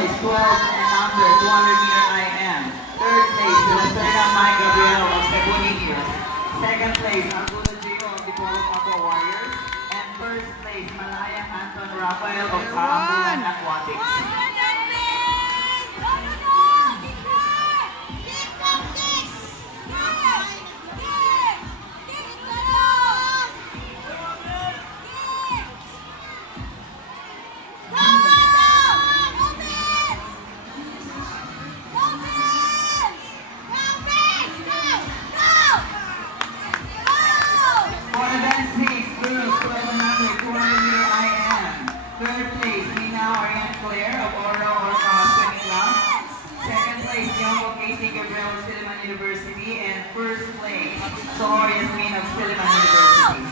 is 12 and under, 200-meter IM. Third place, Villacerda Mike Gabriel of Cebu Negros. Second place, Argudo Gio of the Polo Papo Warriors. And first place, Malayang Anton Rafael of Kaambulan Aquatics. Third place, Nina Orion Claire of Oro Swimming Club. Second place, Yongo Casey Gabriel of Silliman University. And first place, Sohor Yasmin of Silliman University.